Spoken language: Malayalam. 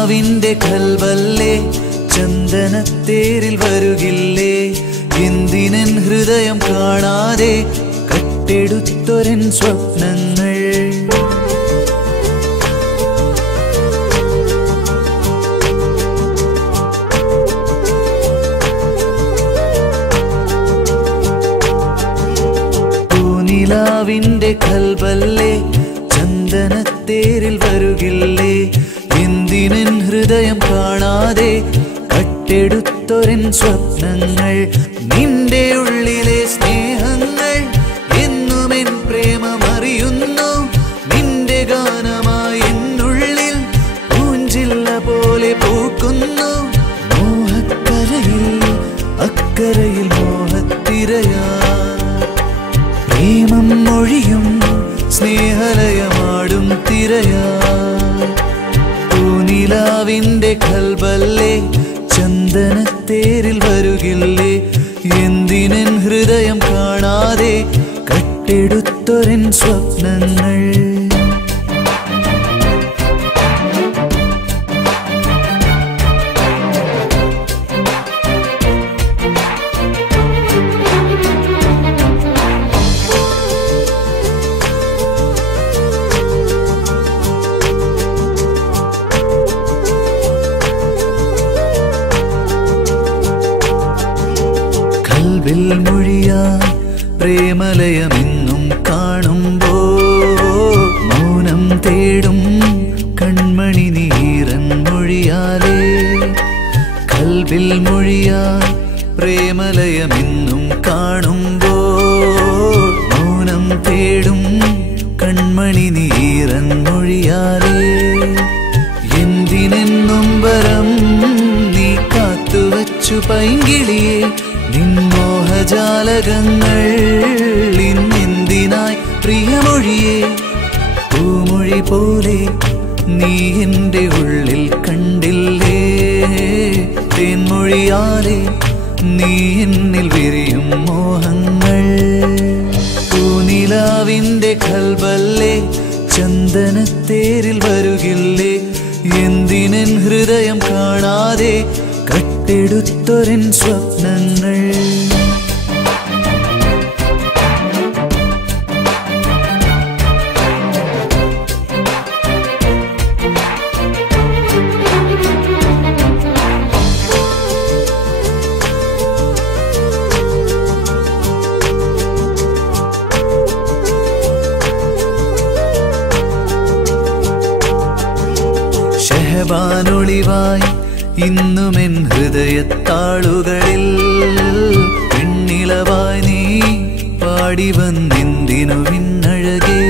പൂനിലാവിന്റെ കൽവല്ലേ ചന്ദനത്തേരിൽ വരുകില്ലേ എന്തിനൻ ഹൃദയം കാണാതെ കട്ടെടുത്തൊരൻ സ്വപ്നങ്ങൾ പൂനിലാവിന്റെ കൽവല്ലേ ചന്ദനത്തേരിൽ വരുകില്ലേ എന്തിനൻ ഹൃദയം കാണാതെ കട്ടെടുത്തൊരൻ സ്വപ്നങ്ങൾ നിന്റെ ഉള്ളിലെ സ്നേഹങ്ങൾ എന്നുമെൻ പ്രേമമറിയുന്നു നിന്റെ ഗാനമായി എന്നുള്ളിൽ പൂഞ്ചില്ല പോലെ പൂക്കുന്നു മോഹക്കരയിൽ അക്കരയിൽ മോഹത്തിരയാ പ്രേമം മൊഴിയും സ്നേഹലയമാടും തിരയാ പൂനിലാവിന്റെ കൽവല്ലേ ചന്ദനത്തേരിൽ വരുകില്ലേ എന്തിനൻ ഹൃദയം കാണാതെ കട്ടെടുത്തൊരൻ സ്വപ്നങ്ങൾ കൽവിൽ മൊഴിയായി പ്രേമലയമെന്നും കാണുമ്പോൾ മൗനം തേടും കൺമണി നീരൻ മൊഴിയാലേ കൽവിൽ മൊഴിയായി പ്രേമലയമെന്നും കാണുമ്പോൾ മൗനം തേടും കൺമണി നീരൻ മൊഴിയാലേ എന്തിനെന്നും വരം നീ കാത്തുവച്ചു പൈങ്കിളിയെ നിൻമോഹജാലകങ്ങൾ ഇന്നെന്തിനായി പ്രിയമൊഴിയെ പൂമൊഴി പോലെ നീ എൻ്റെ ഉള്ളിൽ കണ്ടില്ലേ തേൻമൊഴിയാലെ നീ എന്നിൽ വിരിയും മോഹങ്ങൾ പൂനിലാവിൻ്റെ കൽവല്ലേ ചന്ദനത്തേരിൽ വരുകില്ലേ എന്തിനൻ ഹൃദയം കാണാതെ കട്ടെടുത്തൊരൻ സ്വപ്നങ്ങൾ ഷഹബാനൊളിവായി ഇന്നുമെൻ ഹൃദയത്താളുകളിൽ പെണ്ണിലവായി നീ പാടി വന്നെന്തിനു വിണ്ണഴകേ